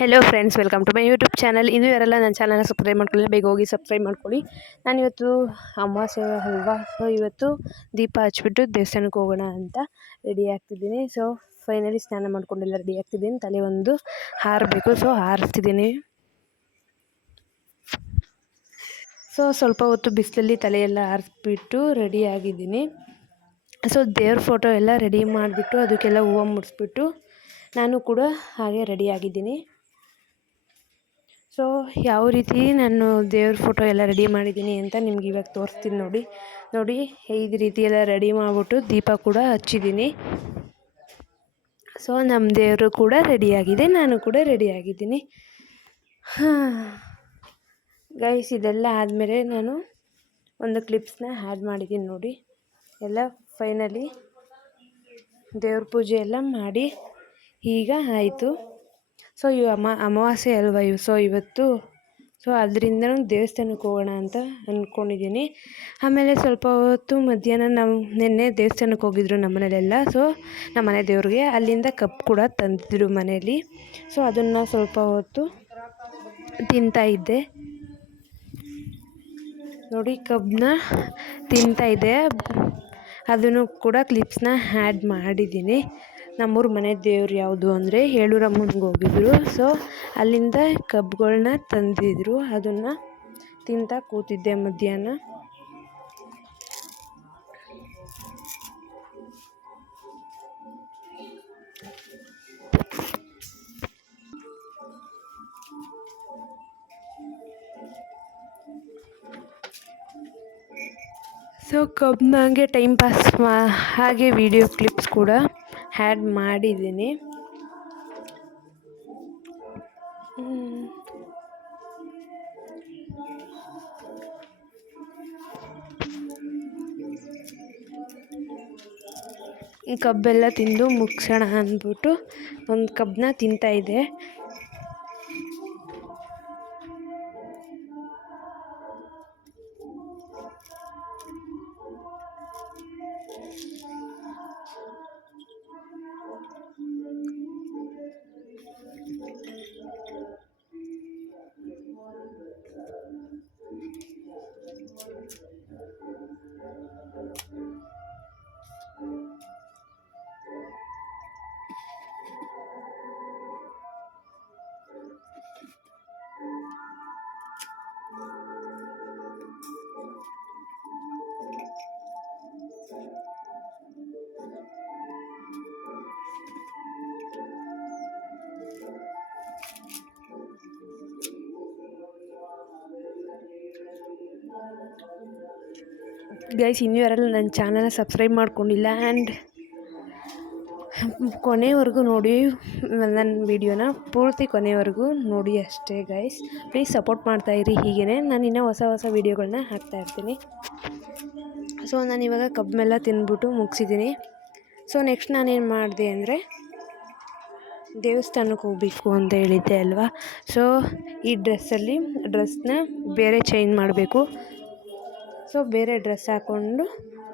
Hello friends welcome to my YouTube channel ಇನ್ನೂ ಯಾರೆಲ್ಲ ನನ್ನ ಚಾನಲ್ನ ಸಬ್ಸ್ಕ್ರೈಬ್ ಮಾಡ್ಕೊಳ್ಳಿ ಬೇಗ ಹೋಗಿ ಸಬ್ಸ್ಕ್ರೈಬ್ ಮಾಡ್ಕೊಳ್ಳಿ. ನಾನು ಇವತ್ತು ಅಮಾವಾಸ್ಯೆ ಅಲ್ವಾ? ಸೊ ಇವತ್ತು ದೀಪ ಹಚ್ಬಿಟ್ಟು ದೇವಸ್ಥಾನಕ್ಕೆ ಹೋಗೋಣ ಅಂತ ರೆಡಿ ಆಗ್ತಿದ್ದೀನಿ. ಸೊ ಫೈನಲಿ ಸ್ನಾನ ಮಾಡ್ಕೊಂಡೆಲ್ಲ ರೆಡಿ ಆಗ್ತಿದ್ದೀನಿ. ತಲೆ ಒಂದು ಹಾರಬೇಕು. ಸೊ ಹಾರಿಸ್ತಿದ್ದೀನಿ. ಸೊ ಸ್ವಲ್ಪ ಹೊತ್ತು ಬಿಸಿಲಲ್ಲಿ ತಲೆಯೆಲ್ಲ ಹಾರಿಸ್ಬಿಟ್ಟು ರೆಡಿ ಆಗಿದ್ದೀನಿ. ಸೊ ದೇವ್ರ ಫೋಟೋ ಎಲ್ಲ ರೆಡಿ ಮಾಡಿಬಿಟ್ಟು ಅದಕ್ಕೆಲ್ಲ ಹೂವು ಮುಡಿಸ್ಬಿಟ್ಟು ನಾನು ಕೂಡ ಹಾಗೆ ರೆಡಿಯಾಗಿದ್ದೀನಿ ಸೊ ಯಾವ ರೀತಿ ನಾನು ದೇವ್ರ ಫೋಟೋ ಎಲ್ಲ ರೆಡಿ ಮಾಡಿದ್ದೀನಿ ಅಂತ ನಿಮ್ಗೆ ಇವಾಗ ತೋರಿಸ್ತೀನಿ ನೋಡಿ. ನೋಡಿ ಈ ರೀತಿ ಎಲ್ಲ ರೆಡಿ ಮಾಡಿಬಿಟ್ಟು ದೀಪ ಕೂಡ ಹಚ್ಚಿದ್ದೀನಿ. ಸೊ ನಮ್ಮ ದೇವರು ಕೂಡ ರೆಡಿಯಾಗಿದೆ ನಾನು ಕೂಡ ರೆಡಿಯಾಗಿದ್ದೀನಿ ಹಾಂ. ಗೈಸ್ ಇದೆಲ್ಲ ಆದಮೇಲೆ ನಾನು ಒಂದು ಕ್ಲಿಪ್ಸ್ನ ಆ್ಯಡ್ ಮಾಡಿದ್ದೀನಿ ನೋಡಿ. ಎಲ್ಲ ಫೈನಲಿ ದೇವ್ರ ಪೂಜೆ ಎಲ್ಲ ಮಾಡಿ. ಈಗ ಆಯಿತು. ಸೊ ಇವ ಅಮ, ಅಮಾವಾಸ್ಯೆ ಅಲ್ವ ಇವು? ಸೊ ಇವತ್ತು ಸೊ ಅದರಿಂದ ದೇವಸ್ಥಾನಕ್ಕೆ ಹೋಗೋಣ ಅಂತ ಅಂದ್ಕೊಂಡಿದ್ದೀನಿ ಆಮೇಲೆ ಸ್ವಲ್ಪ ಹೊತ್ತು ಮಧ್ಯಾಹ್ನ ನಮ್ಮ ನಿನ್ನೆ ದೇವಸ್ಥಾನಕ್ಕೆ ಹೋಗಿದ್ರು ನಮ್ಮ ಮನೇಲೆಲ್ಲ ಸೊ ನಮ್ಮ ಮನೆ ದೇವ್ರಿಗೆ ಅಲ್ಲಿಂದ ಕಪ್ ಕೂಡ ತಂದಿದ್ರು ಮನೆಯಲ್ಲಿ ಸೊ ಅದನ್ನು ಸ್ವಲ್ಪ ಹೊತ್ತು ತಿಂತಾ ಇದ್ದೆ. ನೋಡಿ ಕಬ್ಬನ್ನ ತಿಂತಾ ಇದ್ದೆ. ಅದನ್ನು ಕೂಡ ಕ್ಲಿಪ್ಸ್ನ ಆ್ಯಡ್ ಮಾಡಿದ್ದೀನಿ ನಮ್ಮೂರ ಮನೆ ದೇವ್ರು ಯಾವುದು ಅಂದರೆ ಹೇಳೂರಮ್ಮನಿಗೆ ಹೋಗಿದ್ರು. ಸೊ ಅಲ್ಲಿಂದ ಕಬ್ಗಳನ್ನ ತಂದಿದ್ರು. ಅದನ್ನು ತಿಂತಾ ಕೂತಿದ್ದೆ ಮಧ್ಯಾಹ್ನ. ಸೊ ಕಬ್ಬನ್ನ ಹಂಗೆ ಟೈಮ್ ಪಾಸ್ ಮಾ ಹಾಗೆ ವಿಡಿಯೋ ಕ್ಲಿಪ್ಸ್ ಕೂಡ ಆ್ಯಡ್ ಮಾಡಿದ್ದೀನಿ. ಕಬ್ಬೆಲ್ಲ ತಿಂದು ಮುಗ್ಸೋಣ ಅಂದ್ಬಿಟ್ಟು ಒಂದು ಕಬ್ಬನ್ನ ತಿಂತಾಯಿದ್ದೆ ಗೈಸ್ ಇನ್ನೂ ಯಾರೆಲ್ಲ ನನ್ನ ಚಾನಲ್ನ ಸಬ್ಸ್ಕ್ರೈಬ್ ಮಾಡ್ಕೊಂಡಿಲ್ಲ ಆ್ಯಂಡ್ ಕೊನೆವರೆಗೂ ನೋಡಿ, ನನ್ನ ವೀಡಿಯೋನ ಪೂರ್ತಿ ಕೊನೆವರೆಗೂ ನೋಡಿ ಅಷ್ಟೇ ಗೈಸ್ ಪ್ಲೀಸ್ ಸಪೋರ್ಟ್ ಮಾಡ್ತಾಯಿರಿ ಹೀಗೇ ನಾನು ಇನ್ನೂ ಹೊಸ ಹೊಸ ವೀಡಿಯೋಗಳನ್ನ ಹಾಕ್ತಾಯಿರ್ತೀನಿ ಸೊ ನಾನು ಇವಾಗ ಕಬ್ಬೆಲ್ಲ ತಿಂದ್ಬಿಟ್ಟು ಮುಗಿಸಿದ್ದೀನಿ. ಸೊ ನೆಕ್ಸ್ಟ್ ನಾನೇನು ಮಾಡಿದೆ ಅಂದರೆ ದೇವಸ್ಥಾನಕ್ಕೆ ಹೋಗಬೇಕು ಅಂತ ಹೇಳಿದ್ದೆ ಅಲ್ವಾ? ಸೊ ಈ ಡ್ರೆಸ್ಸಲ್ಲಿ ಡ್ರೆಸ್ನ ಬೇರೆ ಚೇಂಜ್ ಮಾಡಬೇಕು. ಸೊ ಬೇರೆ ಡ್ರೆಸ್ ಹಾಕ್ಕೊಂಡು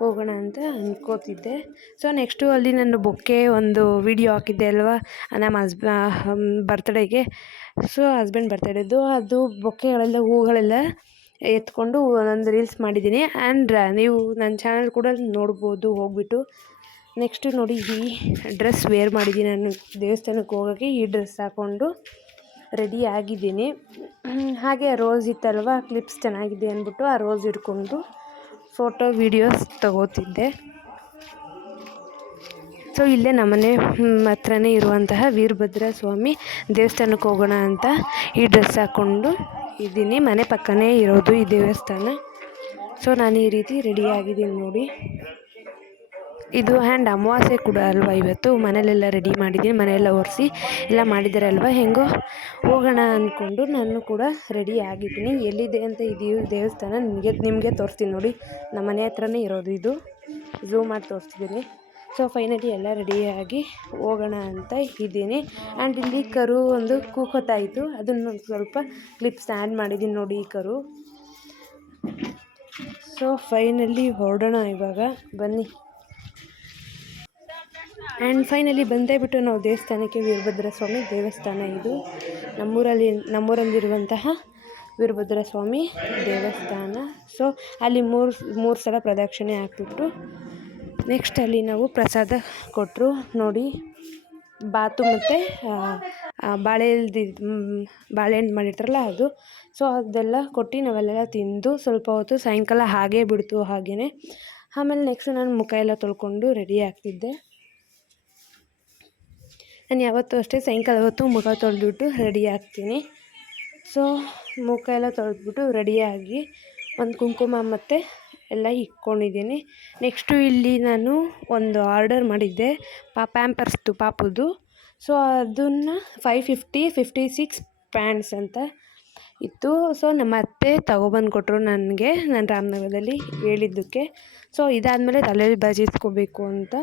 ಹೋಗೋಣ ಅಂತ ಅಂದ್ಕೋತಿದ್ದೆ ಸೊ ನೆಕ್ಸ್ಟು ಅಲ್ಲಿ ನಾನು ಬೊಕ್ಕೆ ಒಂದು ವಿಡಿಯೋ ಹಾಕಿದ್ದೆ ಅಲ್ವಾ? ನಮ್ಮ ಹಸ್ಬ ಬರ್ತಡೇಗೆ ಸೊ ಹಸ್ಬೆಂಡ್ ಬರ್ತಡೇದು ಅದು ಬೊಕ್ಕೆಗಳೆಲ್ಲ, ಹೂಗಳೆಲ್ಲ ಎತ್ಕೊಂಡು ಒಂದು ರೀಲ್ಸ್ ಮಾಡಿದ್ದೀನಿ. ಆ್ಯಂಡ್ ನೀವು ನನ್ನ ಚಾನಲ್ ಕೂಡ ನೋಡ್ಬೋದು, ಹೋಗ್ಬಿಟ್ಟು. ನೆಕ್ಸ್ಟು ನೋಡಿ ಈ ಡ್ರೆಸ್ ವೇರ್ ಮಾಡಿದ್ದೀನಿ ನಾನು ದೇವಸ್ಥಾನಕ್ಕೆ ಹೋಗೋಕ್ಕೆ ಈ ಡ್ರೆಸ್ ಹಾಕ್ಕೊಂಡು ರೆಡಿ ಆಗಿದ್ದೀನಿ. ಹಾಗೆ ರೋಸ್ ಇತ್ತಲ್ವ, ಕ್ಲಿಪ್ಸ್ ಚೆನ್ನಾಗಿದೆ ಅಂದ್ಬಿಟ್ಟು ಆ ರೋಸ್ ಇಟ್ಕೊಂಡು ಫೋಟೋ, ವೀಡಿಯೋಸ್ ತಗೋತಿದ್ದೆ. ಸೊ, ಇಲ್ಲೇ ನಮ್ಮನೆ ಹತ್ರನೇ ಇರುವಂತಹ ವೀರಭದ್ರ ಸ್ವಾಮಿ ದೇವಸ್ಥಾನಕ್ಕೆ ಹೋಗೋಣ ಅಂತ ಈ ಡ್ರೆಸ್ ಹಾಕ್ಕೊಂಡು ಇದ್ದೀನಿ. ಮನೆ ಪಕ್ಕನೇ ಇರೋದು ಈ ದೇವಸ್ಥಾನ. ಸೊ, ನಾನು ಈ ರೀತಿ ರೆಡಿ ಆಗಿದ್ದೀನಿ ನೋಡಿ. ಇದು ಹ್ಯಾಂಡ್ ಅಮಾವಾಸ್ಯೆ ಕೂಡ ಅಲ್ವಾ ಇವತ್ತು? ಮನೇಲೆಲ್ಲ ರೆಡಿ ಮಾಡಿದ್ದೀನಿ, ಮನೆಯೆಲ್ಲ ಒರೆಸಿ ಎಲ್ಲ ಮಾಡಿದ್ದಾರೆ ಅಲ್ವಾ? ಹೆಂಗೋ ಹೋಗೋಣ ಅಂದ್ಕೊಂಡು ನಾನು ಕೂಡ ರೆಡಿ ಆಗಿದ್ದೀನಿ. ಎಲ್ಲಿದೆ ಅಂತ ಇದೆಯೋ ದೇವಸ್ಥಾನ ನಿಮಗೆ ನಿಮಗೆ ತೋರಿಸ್ತೀನಿ ನೋಡಿ. ನಮ್ಮ ಮನೆ ಹತ್ರನೇ ಇರೋದು ಇದು. ಝೂಮ್ ಮಾಡಿ ತೋರಿಸ್ತಿದ್ದೀನಿ. ಸೊ ಫೈನಲಿ ಎಲ್ಲ ರೆಡಿಯಾಗಿ ಹೋಗೋಣ ಅಂತ ಇದ್ದೀನಿ. ಆ್ಯಂಡ್ ಇಲ್ಲಿ ಕರು ಒಂದು ಕೂಕೋತಾಯಿತು ಅದನ್ನು ಸ್ವಲ್ಪ ಕ್ಲಿಪ್ಸ್ ಆ್ಯಡ್ ಮಾಡಿದ್ದೀನಿ ನೋಡಿ ಈ ಕರು. ಸೊ ಫೈನಲಿ ಹೊರಡೋಣ ಇವಾಗ. ಬನ್ನಿ. ಆ್ಯಂಡ್ ಫೈನಲಿ ಬಂದೇ ಬಿಟ್ಟು ನಾವು ದೇವಸ್ಥಾನಕ್ಕೆ ವೀರಭದ್ರ ಸ್ವಾಮಿ ದೇವಸ್ಥಾನ ಇದು. ನಮ್ಮೂರಲ್ಲಿ, ನಮ್ಮೂರಲ್ಲಿರುವಂತಹ ವೀರಭದ್ರ ಸ್ವಾಮಿ ದೇವಸ್ಥಾನ. ಸೊ ಅಲ್ಲಿ ಮೂರು ಮೂರು ಸಲ ಪ್ರದಕ್ಷಿಣೆ ಹಾಕ್ಬಿಟ್ಟು ನೆಕ್ಸ್ಟ್ ಅಲ್ಲಿ ನಾವು ಪ್ರಸಾದ ಕೊಟ್ಟರು ನೋಡಿ, ಬಾತು ಮತ್ತು ಬಾಳೆಲ್ದಿ ಬಾಳೆಹಣ್ಣು ಮಾಡಿರ್ತಾರಲ್ಲ ಅದು. ಸೊ ಅದೆಲ್ಲ ಕೊಟ್ಟು ನಾವೆಲ್ಲ ತಿಂದು ಸ್ವಲ್ಪ ಹೊತ್ತು ಸಾಯಂಕಾಲ ಹಾಗೇ ಬಿಡ್ತು ಹಾಗೆಯೇ ಆಮೇಲೆ ನೆಕ್ಸ್ಟ್ ನಾನು ಮುಖ ಎಲ್ಲ ತೊಳ್ಕೊಂಡು ರೆಡಿ ಆಗ್ತಿದ್ದೆ. ನಾನು ಯಾವತ್ತೂ ಅಷ್ಟೇ ಸಾಯಂಕಾಲ ಹೊತ್ತು ಮುಖ ತೊಳೆದ್ಬಿಟ್ಟು ರೆಡಿ ಆಗ್ತೀನಿ. ಸೊ ಮುಖ ಎಲ್ಲ ತೊಳೆದ್ಬಿಟ್ಟು ರೆಡಿಯಾಗಿ ಒಂದು ಕುಂಕುಮ ಮತ್ತು ಎಲ್ಲ ಇಟ್ಕೊಂಡಿದ್ದೀನಿ. ನೆಕ್ಸ್ಟು ಇಲ್ಲಿ ನಾನು ಒಂದು ಆರ್ಡರ್ ಮಾಡಿದ್ದೆ, ಪಾ ಪ್ಯಾಂಪರ್ಸ್ದು ಪಾಪುದು. ಸೊ ಅದನ್ನು five fifty fifty six pants ಅಂತ ಇತ್ತು. ಸೊ ನಮ್ಮ ಅತ್ತೆ ತಗೊಬಂದು ಕೊಟ್ಟರು ನನಗೆ, ನಾನು ರಾಮನಗರದಲ್ಲಿ ಹೇಳಿದ್ದಕ್ಕೆ. ಸೊ ಇದಾದಮೇಲೆ ತಲೆಯಲ್ಲಿ ಬಜಿಸ್ಕೋಬೇಕು ಅಂತ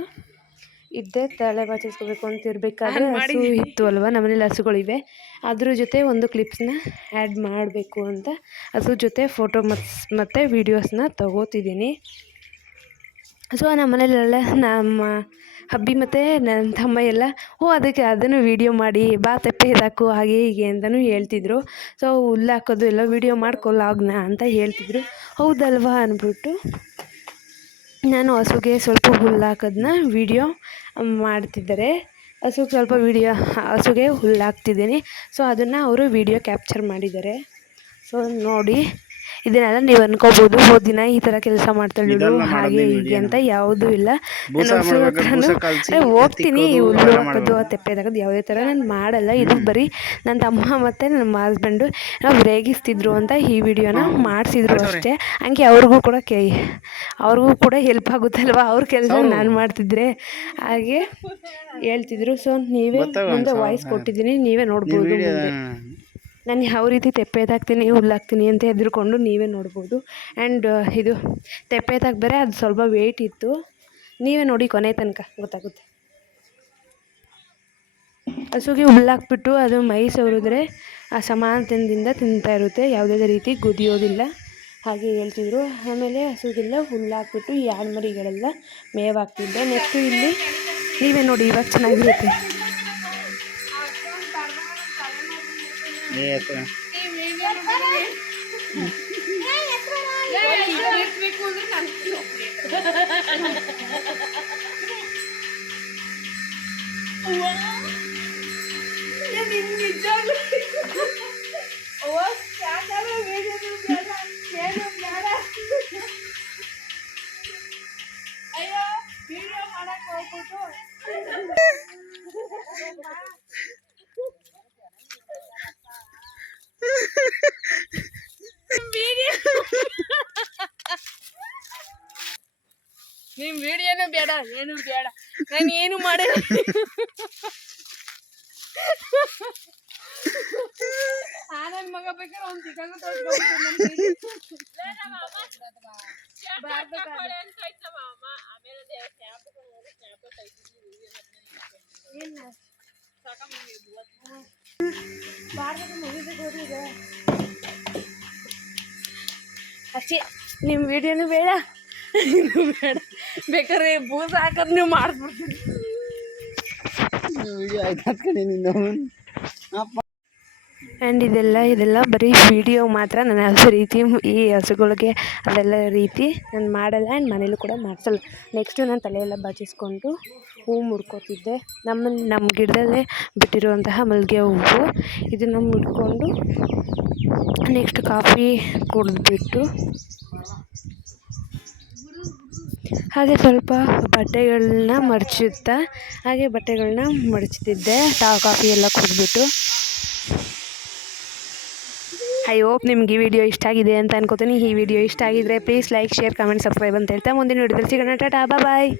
ಇದ್ದೆ ತಲೆ ಬಾಚಿಸ್ಕೋಬೇಕು ಅಂತ ಇರಬೇಕಾದ್ರೆ ಹಸು ಇತ್ತು ಅಲ್ವಾ? ನಮ್ಮನೇಲಿ ಹಸುಗಳಿವೆ. ಅದ್ರ ಜೊತೆ ಒಂದು ಕ್ಲಿಪ್ಸ್ನ ಆ್ಯಡ್ ಮಾಡಬೇಕು ಅಂತ. ಹಸು ಜೊತೆ ಫೋಟೋ ಮತ್ಸ್ ಮತ್ತು ವೀಡಿಯೋಸ್ನ ತಗೋತಿದ್ದೀನಿ. ಸೊ ನಮ್ಮ ಮನೇಲೆಲ್ಲ ನಮ್ಮ ಹಬ್ಬಿ ಮತ್ತು ನನ್ನ ತಮ್ಮ ಎಲ್ಲ ಓ ಅದಕ್ಕೆ ಅದನ್ನು ವೀಡಿಯೋ ಮಾಡಿ ಬಾ ತೆಪ್ಪೆ ಇದಾಕು ಹಾಗೆ ಹೀಗೆ ಅಂತಲೂ ಹೇಳ್ತಿದ್ರು. ಸೊ ಹುಲ್ಲು ಹಾಕೋದು ಎಲ್ಲ ವೀಡಿಯೋ ಮಾಡ್ಕೊಲ್ಲ ಆಗ್ನ ಅಂತ ಹೇಳ್ತಿದ್ರು. ಹೌದಲ್ವಾ? ಅಂದ್ಬಿಟ್ಟು ನಾನು ಹಸುಗೆ ಸ್ವಲ್ಪ ಹುಲ್ಲು ಹಾಕೋದನ್ನ ವೀಡಿಯೋ ಮಾಡ್ತಿದ್ದಾರೆ. ಹಸುಗೆ ಸ್ವಲ್ಪ ವೀಡಿಯೋ ಹಸುಗೆ ಹುಲ್ಲು ಹಾಕ್ತಿದ್ದೀನಿ. ಸೊ ಅದನ್ನು ಅವರು ವೀಡಿಯೋ ಕ್ಯಾಪ್ಚರ್ ಮಾಡಿದ್ದಾರೆ. ಸೊ ನೋಡಿ. ಇದನ್ನೆಲ್ಲ ನೀವು ಅನ್ಕೋಬಹುದು ಹೋದಿನ ಈ ತರ ಕೆಲಸ ಮಾಡ್ತಾಳು ಹಾಗೆ ಹೀಗೆ ಅಂತ ಯಾವುದೂ ಇಲ್ಲ. ನಾನು ಹೋಗ್ತೀನಿ. ಹುಲ್ಲು ಹಾಕೋದು ತೆಪ್ಪೆ ತಗೋದು ಯಾವುದೇ ತರ ನಾನು ಮಾಡಲ್ಲ. ಇದು ಬರೀ ನನ್ನ ತಮ್ಮ ಮತ್ತೆ ನಮ್ಮ ಹಸ್ಬೆಂಡು ನಾವು ರೇಗಿಸ್ತಿದ್ರು ಅಂತ ಈ ವಿಡಿಯೋನ ಮಾಡಿಸಿದ್ರು ಅಷ್ಟೇ. ಹಂಗೆ ಅವ್ರಿಗೂ ಕೂಡ ಕೆ ಅವ್ರಿಗೂ ಕೂಡ ಹೆಲ್ಪ್ ಆಗುತ್ತಲ್ವಾ? ಅವ್ರ ಕೆಲಸ ನಾನು ಮಾಡ್ತಿದ್ರೆ. ಹಾಗೆ ಹೇಳ್ತಿದ್ರು. ಸೊ ನೀವೇ ಮುಂದೆ ವಾಯ್ಸ್ ಕೊಟ್ಟಿದ್ದೀನಿ. ನೀವೇ ನೋಡ್ಬೋದು ನಾನು ಯಾವ ರೀತಿ ತೆಪ್ಪೆದಾಗ್ತೀನಿ ಹುಲ್ಲಾಗ್ತೀನಿ ಹುಲ್ಲು ಅಂತ ಹೆದರ್ಕೊಂಡು ನೀವೇ ನೋಡ್ಬೋದು. ಆ್ಯಂಡ್ ಇದು ತೆಪ್ಪೆದಾಗ ಬೇರೆ ಅದು ಸ್ವಲ್ಪ ವೆಯ್ಟ್ ಇತ್ತು. ನೀವೇ ನೋಡಿ ಕೊನೆ ತನಕ, ಗೊತ್ತಾಗುತ್ತೆ. ಹಸುಗೆ ಹುಲ್ಲಾಕ್ಬಿಟ್ಟು ಅದು ಮೈ ಸವರಿದ್ರೆ ಆ ಸಮಾನದಿಂದ ತಿಂತಾ ಇರುತ್ತೆ, ಯಾವುದೇ ರೀತಿ ಕುದಿಯೋದಿಲ್ಲ ಹಾಗೆ ಹೇಳ್ತಿದ್ರು. ಆಮೇಲೆ ಹಸುಗೆಲ್ಲ ಹುಲ್ಲಾಕ್ಬಿಟ್ಟು ಈ ಆಡ್ಮರಿಗಳೆಲ್ಲ ಮೇವು ಹಾಕ್ತಿದ್ದೆ. ನೆಕ್ಸ್ಟು ಇಲ್ಲಿ ನೀವೇ ನೋಡಿ, ಇವಾಗ ಚೆನ್ನಾಗಿರುತ್ತೆ. ಏ ಅಪ್ಪ. ನಿಮ್ ಬೇಡ, ಏನು ಬೇಡ. ನಾನು ಏನು ಮಾಡ ಮಗ ಬೇಕಾದ್ರೆ ಅವ್ನು ಚಿಕನ್ ಅಷ್ಟೇ ನಿಮ್ಮ ವಿಡಿಯೋನು ಬೇಡ. ಬೇಡ. ಬೇಕಾದ್ರೆ ಬೂಸ ಹಾಕೋದು ನೀವು ಮಾಡ್ಬಿಡ್ತೀನಿ ಆ್ಯಂಡ್ ಇದೆಲ್ಲ ಇದೆಲ್ಲ ಬರೀ ವಿಡಿಯೋ ಮಾತ್ರ. ನಾನು ಹಸು ರೀತಿ ಈ ಹಸುಗಳಿಗೆ ಅದೆಲ್ಲ ರೀತಿ ನಾನು ಮಾಡಲ್ಲ ಆ್ಯಂಡ್ ಮನೇಲೂ ಕೂಡ ಮಾಡಿಸಲ್ಲ. ನೆಕ್ಸ್ಟು ನಾನು ತಲೆಯೆಲ್ಲ ಬಾಚಿಸ್ಕೊಂಡು ಹೂವು ಮುಡ್ಕೋತಿದ್ದೆ ನಮ್ಮ ನಮ್ಮ ಗಿಡದಲ್ಲೇ ಬಿಟ್ಟಿರುವಂತಹ ಮಲ್ಲಿಗೆ ಹೂವು. ಇದನ್ನು ಮುಡ್ಕೊಂಡು ನೆಕ್ಸ್ಟ್ ಕಾಫಿ ಕುಡಿದ್ಬಿಟ್ಟು ಹಾಗೆ ಸ್ವಲ್ಪ ಬಟ್ಟೆಗಳನ್ನ ಮಡಚುತ್ತಾ, ಹಾಗೆ ಬಟ್ಟೆಗಳನ್ನ ಮಡಚ್ತಿದ್ದೆ. ಟಾ ಕಾಫಿ ಎಲ್ಲ ಕುಡಿದ್ಬಿಟ್ಟು. ಐ ಹೋಪ್ ನಿಮ್ಗೆ ಈ ವಿಡಿಯೋ ಇಷ್ಟ ಆಗಿದೆ ಅಂತ ಅನ್ಕೋತೀನಿ. ಈ ವಿಡಿಯೋ ಇಷ್ಟ ಆಗಿದ್ರೆ please like share comment subscribe ಅಂತ ಹೇಳ್ತಾ ಮುಂದಿನ ವಿಡಿಯೋದಲ್ಲಿ ಸಿಗೋಣ. ಟಾಟಾ ಬಾಯ್